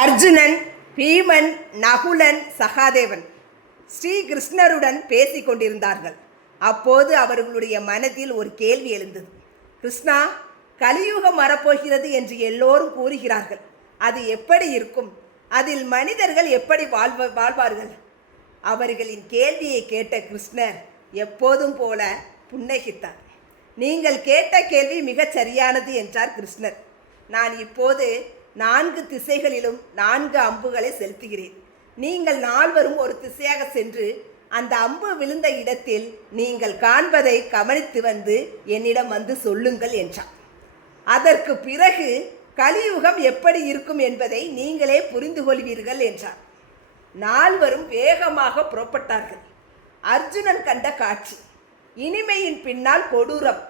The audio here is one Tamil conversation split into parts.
அர்ஜுனன், பீமன், நகுலன், சகாதேவன் ஸ்ரீ கிருஷ்ணருடன் பேசிக் கொண்டிருந்தார்கள். அப்போது அவர்களுடைய மனதில் ஒரு கேள்வி எழுந்தது. கிருஷ்ணா, கலியுகம் வரப்போகிறது என்று எல்லோரும் கூறுகிறார்கள். அது எப்படி இருக்கும்? அதில் மனிதர்கள் எப்படி வாழ்வார்கள்? அவர்களின் கேள்வியை கேட்ட கிருஷ்ணர் எப்போதும் போல புன்னகித்தார். நீங்கள் கேட்ட கேள்வி மிகச் சரியானது என்றார் கிருஷ்ணர். நான் இப்போது 4 திசைகளிலும் 4 அம்புகளை செலுத்துகிறேன். நீங்கள் 4வரும் ஒரு திசையாக சென்று அந்த அம்பு விழுந்த இடத்தில் நீங்கள் காண்பதை கவனித்து வந்து என்னிடம் வந்து சொல்லுங்கள் என்றார். அதற்கு பிறகு கலியுகம் எப்படி இருக்கும் என்பதை நீங்களே புரிந்து கொள்வீர்கள் என்றார். 4வரும் வேகமாக புறப்பட்டார்கள். அர்ஜுனன் கண்ட காட்சி. இனிமையின் பின்னால் கொடூரம்.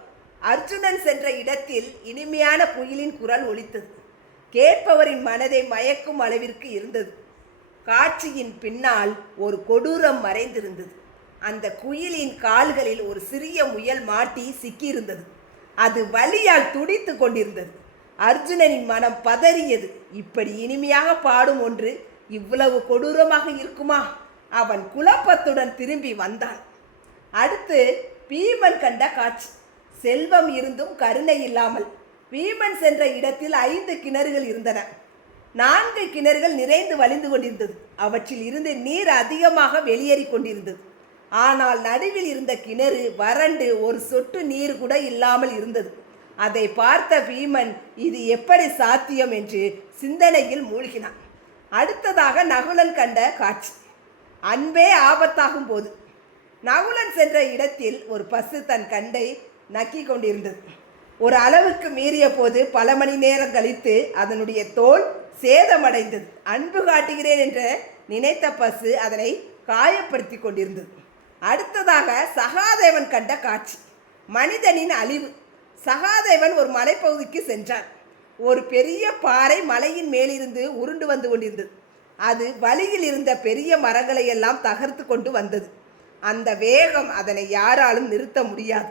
அர்ஜுனன் சென்ற இடத்தில் இனிமையான குயிலின் குரல் ஒலித்தது. கேட்பவரின் மனதை மயக்கும் அளவிற்கு இருந்தது. காட்சியின் பின்னால் ஒரு கொடூரம் மறைந்திருந்தது. அந்த குயிலின் கால்களில் ஒரு சிறிய முயல் மாட்டி சிக்கியிருந்தது. அது வலியால் துடித்து கொண்டிருந்தது. அர்ஜுனனின் மனம் பதறியது. இப்படி இனிமையாக பாடும் ஒன்று இவ்வளவு கொடூரமாக இருக்குமா? அவன் குழப்பத்துடன் திரும்பி வந்தான். அடுத்து பீமன் கண்ட காட்சி. செல்வம் இருந்தும் கருணை இல்லாமல். பீமன் சென்ற இடத்தில் 5 கிணறுகள் இருந்தன. 4 கிணறுகள் நிறைந்து வழிந்து கொண்டிருந்தது. அவற்றில் இருந்து நீர் அதிகமாக வெளியேறி கொண்டிருந்தது. ஆனால் நடுவில் இருந்த கிணறு வறண்டு ஒரு சொட்டு நீர் கூட இல்லாமல் இருந்தது. அதை பார்த்த பீமன் இது எப்படி சாத்தியம் என்று சிந்தனையில் மூழ்கினான். அடுத்ததாக நகுலன் கண்ட காட்சி. அன்பே ஆபத்தாகும் போது. நகுலன் சென்ற இடத்தில் ஒரு பசு தன் கண்டை நக்கி கொண்டிருந்தது. ஒரு அளவுக்கு மீறிய போது பல மணி நேரம் கழித்து அதனுடைய தோல் சேதமடைந்தது. அன்பு காட்டுகிறேன் என்று நினைத்த பசு அதனை காயப்படுத்தி கொண்டிருந்தது. அடுத்ததாக சகாதேவன் கண்ட காட்சி. மனிதனின் அழிவு. சகாதேவன் ஒரு மலைப்பகுதிக்கு சென்றார். ஒரு பெரிய பாறை மலையின் மேலிருந்து உருண்டு வந்து கொண்டிருந்தது. அது வழியில் இருந்த பெரிய மரங்களை எல்லாம் தகர்த்து கொண்டு வந்தது. அந்த வேகம் அதனை யாராலும் நிறுத்த முடியாது.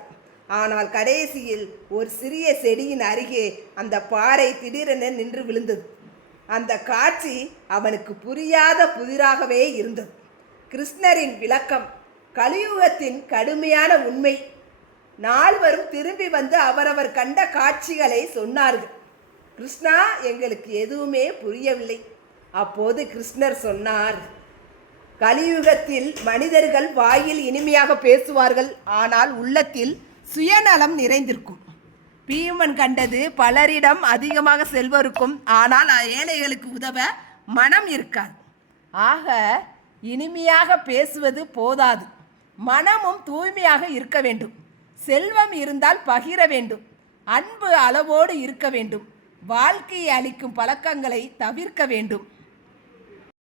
ஆனால் கடைசியில் ஒரு சிறிய செடியின் அருகே அந்த பாறை திடீரென நின்று விழுந்தது. அந்த காட்சி அவனுக்கு புரியாத புதிராகவே இருந்தது. கிருஷ்ணரின் விளக்கம். கலியுகத்தின் கடுமையான உண்மை. 4வரும் திரும்பி வந்து அவரவர் கண்ட காட்சிகளை சொன்னார்கள். கிருஷ்ணா, எங்களுக்கு எதுவுமே புரியவில்லை. அப்போது கிருஷ்ணர் சொன்னார், கலியுகத்தில் மனிதர்கள் வாயில் இனிமையாக பேசுவார்கள், ஆனால் உள்ளத்தில் சுயநலம் நிறைந்திருக்கும். பீமன் கண்டது பலரிடம் அதிகமாக செல்வருக்கும், ஆனால் ஏழைகளுக்கு உதவ மனம் இருக்காது. ஆக இனிமையாக பேசுவது போதாது, மனமும் தூய்மையாக இருக்க வேண்டும். செல்வம் இருந்தால் பகிர வேண்டும். அன்பு அளவோடு இருக்க வேண்டும். வாழ்க்கையை அளிக்கும் பழக்கங்களை தவிர்க்க வேண்டும்.